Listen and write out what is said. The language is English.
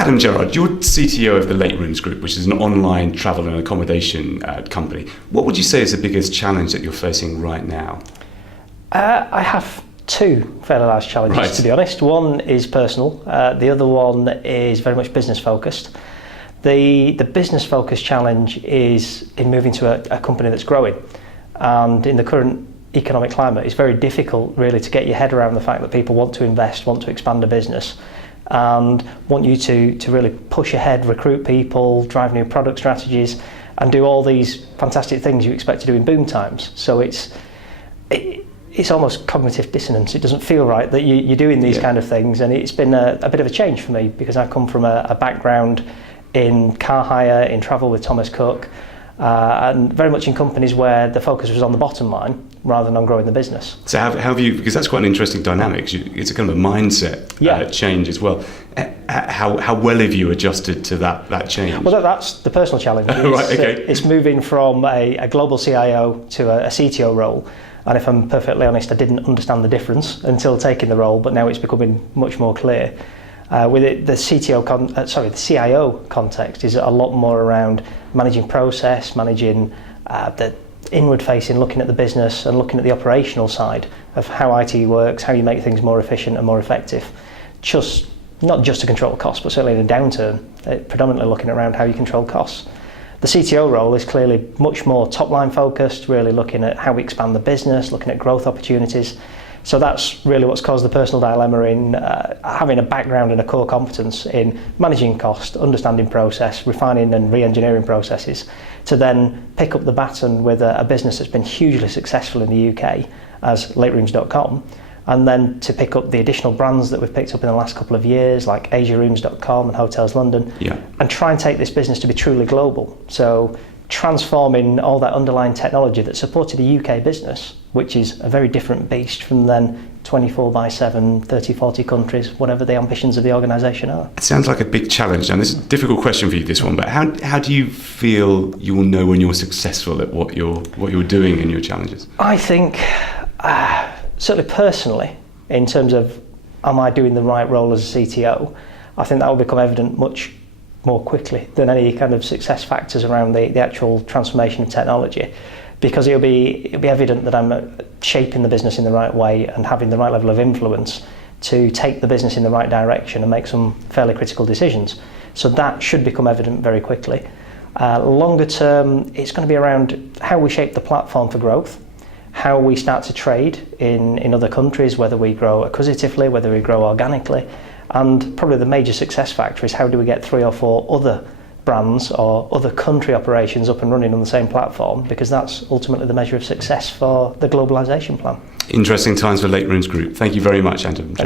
Adam Gerrard, you're CTO of the LateRooms Group, which is an online travel and accommodation company. What would you say is the biggest challenge that you're facing right now? I have two fairly large challenges, to be honest. One is personal, the other one is very much business focused. The business focused challenge is in moving to a company that's growing, and in the current economic climate it's very difficult really to get your head around the fact that people want to invest, want to expand a business and want you to really push ahead, recruit people, drive new product strategies and do all these fantastic things you expect to do in boom times. So it's almost cognitive dissonance. It doesn't feel right that you're doing these kind of things, and it's been a bit of a change for me because I come from a background in car hire, in travel with Thomas Cook, and very much in companies where the focus was on the bottom line rather than on growing the business. So how have you, because that's quite an interesting dynamic, it's a kind of a mindset change as well. How well have you adjusted to that change? Well, that's the personal challenge. It's moving from a global CIO to a CTO role. And if I'm perfectly honest, I didn't understand the difference until taking the role, but now it's becoming much more clear. With it, the CIO context is a lot more around managing process, managing the inward-facing, looking at the business and looking at the operational side of how IT works, how you make things more efficient and more effective. Not just to control costs, but certainly in a downturn, predominantly looking around how you control costs. The CTO role is clearly much more top-line focused, really looking at how we expand the business, looking at growth opportunities. So that's really what's caused the personal dilemma in having a background and a core competence in managing cost, understanding process, refining and re-engineering processes, to then pick up the baton with a business that's been hugely successful in the UK as LateRooms.com, and then to pick up the additional brands that we've picked up in the last couple of years, like AsiaRooms.com and Hotels London, and try and take this business to be truly global. So transforming all that underlying technology that supported a UK business, which is a very different beast from then 24/7, 30, 40 countries, whatever the ambitions of the organisation are. It sounds like a big challenge, and this is a difficult question for you, this one, but how do you feel you will know when you're successful at what you're doing and your challenges? I think, certainly personally, in terms of am I doing the right role as a CTO, I think that will become evident much more quickly than any kind of success factors around the actual transformation of technology, because it'll be evident that I'm shaping the business in the right way and having the right level of influence to take the business in the right direction and make some fairly critical decisions. So that should become evident very quickly. Longer term, it's going to be around how we shape the platform for growth, how we start to trade in other countries, whether we grow acquisitively, whether we grow organically. And probably the major success factor is how do we get 3 or 4 other brands or other country operations up and running on the same platform, because that's ultimately the measure of success for the globalisation plan. Interesting times for LateRooms Group. Thank you very much, Adam.